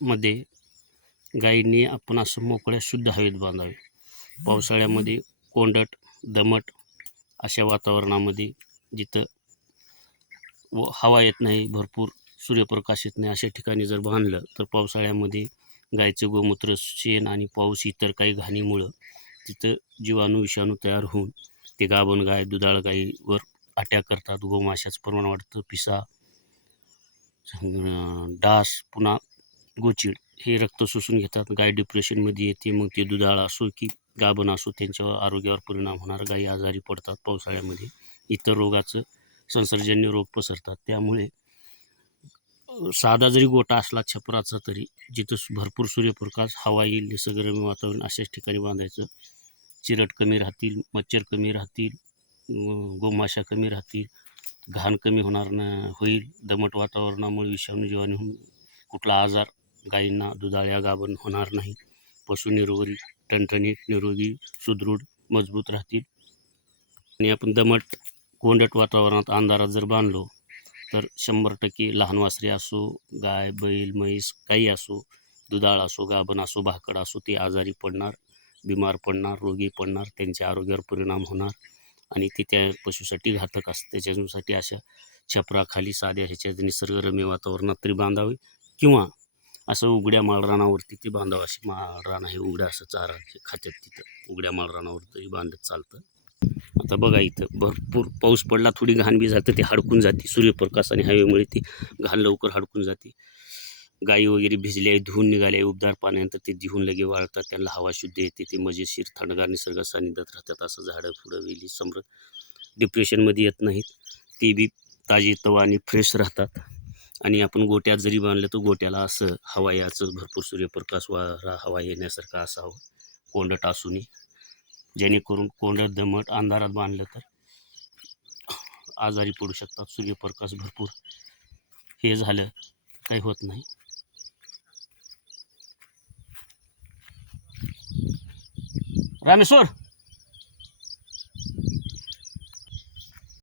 मध्ये गायींनी आपण असं मोकळ्या शुद्ध हवेत बांधावे. पावसाळ्यामध्ये कोंदट दमट अशा वातावरणामध्ये जिथं हवा येत नाही, भरपूर सूर्यप्रकाश येत नाही, अशा ठिकाणी जर बांधलं तर पावसाळ्यामध्ये गायीचं गोमूत्र, शेण आणि पाऊस इतर काही घाणीमुळं तिथं जीवाणू विषाणू तयार होऊन ते गाभण गाय, दुधाळ गायीवर अटॅक करतात. गोमाशाचं प्रमाण वाढतं. पिसा, डास, पुन्हा गोचिड हे रक्त शोषून घेतात. गाय डिप्रेशनमध्ये येते. मग ते दुधाळ असो की गाभण असो त्यांच्यावर आरोग्यावर परिणाम होणार. गायी आजारी पडतात. पावसाळ्यामध्ये इतर रोगाचं संसर्गजन्य रोग पसरतात. त्यामुळे साधा जरी गोठा असला छपराचा तरी जिथं भरपूर सूर्यप्रकाश, हवा येईल, निसर्गरम्य वातावरण अशाच ठिकाणी बांधायचं. चिरट कमी राहतील, मच्छर कमी राहतील, गोमाशा कमी राहतील, घाण कमी होईल. दमट वातावरणामुळे विषाणू जीवाणू कुठला आजार गायींना, दुधाळ्या, गाभण होणार नाही. पशु निरोगी, टणटणीत, निरोगी, सुदृढ, मजबूत राहतील. आणि आपण दमट कोंदट वातावरणात अंधारात जर बांधलो तर 100% लहान वासरे असो, गाय, बैल, म्हैस काही असो, दुधाळ असो, गाभण असो, भाकड असो, ते आजारी पडणार, बिमार पडणार, रोगी पडणार, त्यांच्या आरोग्यावर परिणाम होणार आणि ते त्या पशुसाठी घातक असतं. त्याच्यासाठी अशा छपराखाली साध्या ह्याच्या निसर्गरम्य वातावरणात तरी बांधावे किंवा असं उघड्या माळरानावरती ते बांधावं. अशी माळरान आहे, उघड्या असं चारा खात्यात, तिथं उघड्या माळरानावर तरी बांधत चालतं. आता बघा इथं भरपूर पाऊस पडला, थोडी घाण बी जातं, ते हडकून जाते. सूर्यप्रकाश आणि हवेमुळे ती घाण लवकर हडकून जाते. गाई वगैरे भिजल्या, धुवून निघाल्या, उबदार पाण्यानंतर ते धुवून लगे वाळतात. त्यांना हवा शुद्ध येते. ते मजेशीर थंडगार निसर्गात सानिध्यात राहतात. असं झाडं फुडं वेली समृद्ध डिप्रेशनमध्ये येत नाहीत. ते बी ताजी तवा आणि फ्रेश राहतात. आणि आपण गोट्यात जरी बांधलं तर गोट्याला असं हवा याचं, भरपूर सूर्यप्रकाश वारा हवा येण्यासारखं असावं. कोंदट असू नये, जेणेकरून कोंदट दमट अंधारात बांधलं तर आजारी पडू शकतात. सूर्यप्रकाश भरपूर हे झालं काही होत नाही. रामेश्वर